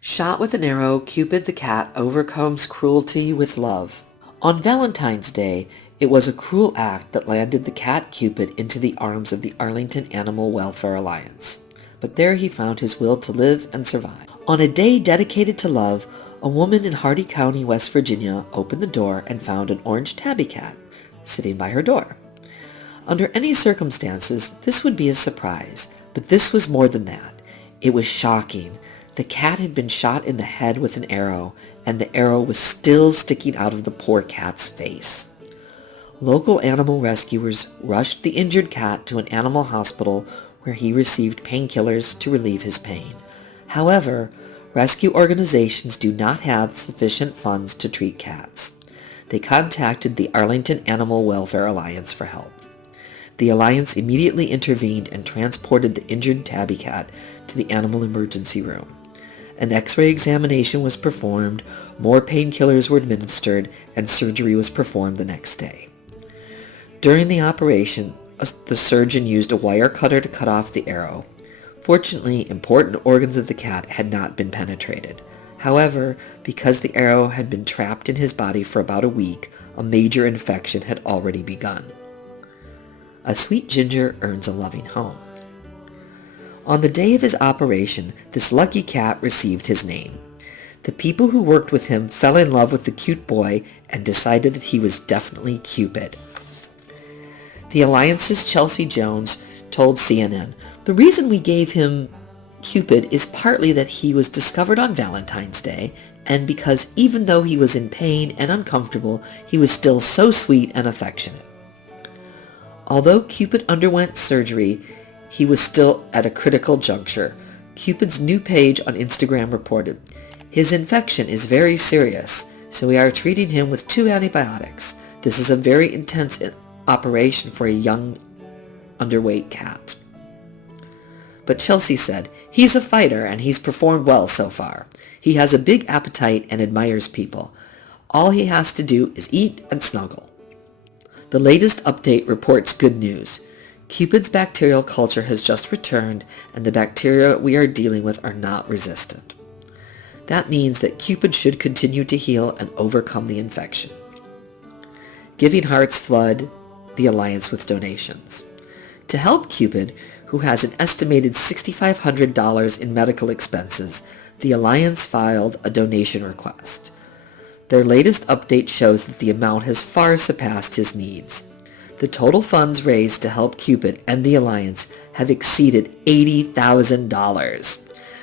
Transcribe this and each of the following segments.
Shot with an arrow, Cupid the cat overcomes cruelty with love. On Valentine's Day, it was a cruel act that landed the cat Cupid into the arms of the Arlington Animal Welfare Alliance. But there he found his will to live and survive. On a day dedicated to love, a woman in Hardee County, West Virginia, opened the door and found an orange tabby cat sitting by her door. Under any circumstances, this would be a surprise, but this was more than that. It was shocking. The cat had been shot in the head with an arrow, and the arrow was still sticking out of the poor cat's face. Local animal rescuers rushed the injured cat to an animal hospital where he received painkillers to relieve his pain. However, rescue organizations do not have sufficient funds to treat cats. They contacted the Arlington Animal Welfare Alliance for help. The Alliance immediately intervened and transported the injured tabby cat to the animal emergency room. An X-ray examination was performed, more painkillers were administered, and surgery was performed the next day. During the operation, the surgeon used a wire cutter to cut off the arrow. Fortunately, important organs of the cat had not been penetrated. However, because the arrow had been trapped in his body for about a week, a major infection had already begun. A sweet ginger earns a loving home. On the day of his operation, this lucky cat received his name. The people who worked with him fell in love with the cute boy and decided that he was definitely Cupid. The Alliance's Chelsea Jones told CNN, "The reason we gave him Cupid is partly that he was discovered on Valentine's Day, and because even though he was in pain and uncomfortable, he was still so sweet and affectionate." Although Cupid underwent surgery, he was still at a critical juncture. Cupid's new page on Instagram reported, "His infection is very serious, so we are treating him with 2 antibiotics. This is a very intense operation for a young, underweight cat." But Chelsea said, "He's a fighter and he's performed well so far. He has a big appetite and admires people. All he has to do is eat and snuggle." The latest update reports good news. Cupid's bacterial culture has just returned, and the bacteria we are dealing with are not resistant. That means that Cupid should continue to heal and overcome the infection. Giving Hearts flood the Alliance with donations. To help Cupid, who has an estimated $6,500 in medical expenses, the Alliance filed a donation request. Their latest update shows that the amount has far surpassed his needs. The total funds raised to help Cupid and the Alliance have exceeded $80,000.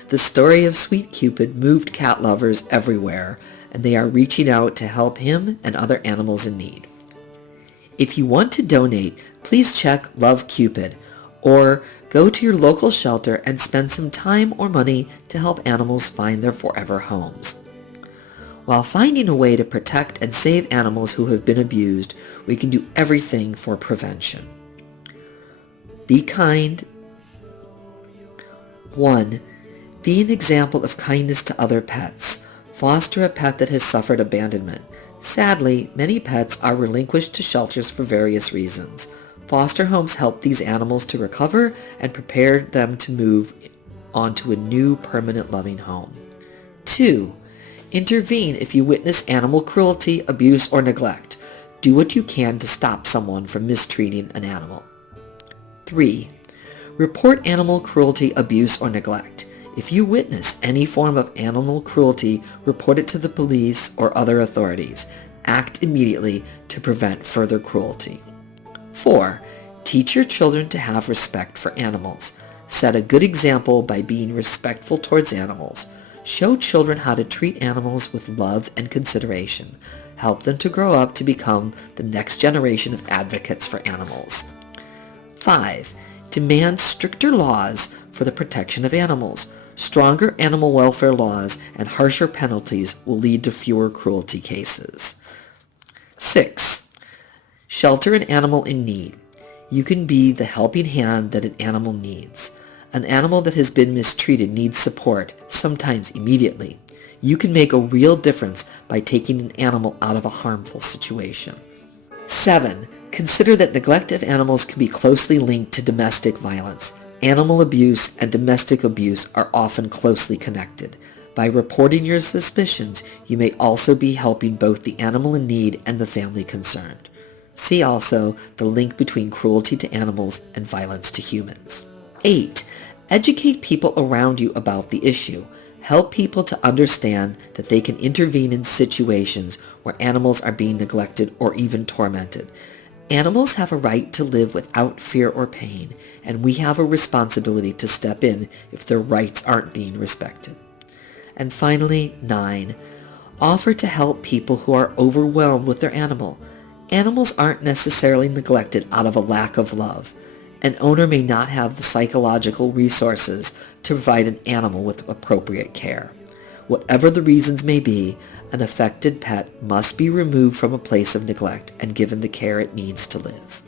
The story of Sweet Cupid moved cat lovers everywhere, and they are reaching out to help him and other animals in need. If you want to donate, please check Love Cupid, or go to your local shelter and spend some time or money to help animals find their forever homes. While finding a way to protect and save animals who have been abused, we can do everything for prevention. Be kind. 1. Be an example of kindness to other pets. Foster a pet that has suffered abandonment. Sadly, many pets are relinquished to shelters for various reasons. Foster homes help these animals to recover and prepare them to move on to a new permanent loving home. 2. Intervene if you witness animal cruelty, abuse, or neglect. Do what you can to stop someone from mistreating an animal. 3. Report animal cruelty, abuse, or neglect. If you witness any form of animal cruelty, report it to the police or other authorities. Act immediately to prevent further cruelty. 4. Teach your children to have respect for animals. Set a good example by being respectful towards animals. Show children how to treat animals with love and consideration. Help them to grow up to become the next generation of advocates for animals. 5. Demand stricter laws for the protection of animals. Stronger animal welfare laws and harsher penalties will lead to fewer cruelty cases. 6. Shelter an animal in need. You can be the helping hand that an animal needs. An animal that has been mistreated needs support, sometimes immediately. You can make a real difference by taking an animal out of a harmful situation. 7. Consider that neglect of animals can be closely linked to domestic violence. Animal abuse and domestic abuse are often closely connected. By reporting your suspicions, you may also be helping both the animal in need and the family concerned. See also the link between cruelty to animals and violence to humans. 8. Educate people around you about the issue. Help people to understand that they can intervene in situations where animals are being neglected or even tormented. Animals have a right to live without fear or pain, and we have a responsibility to step in if their rights aren't being respected. And finally, 9. Offer to help people who are overwhelmed with their animal. Animals aren't necessarily neglected out of a lack of love. An owner may not have the psychological resources to provide an animal with appropriate care. Whatever the reasons may be, an affected pet must be removed from a place of neglect and given the care it needs to live.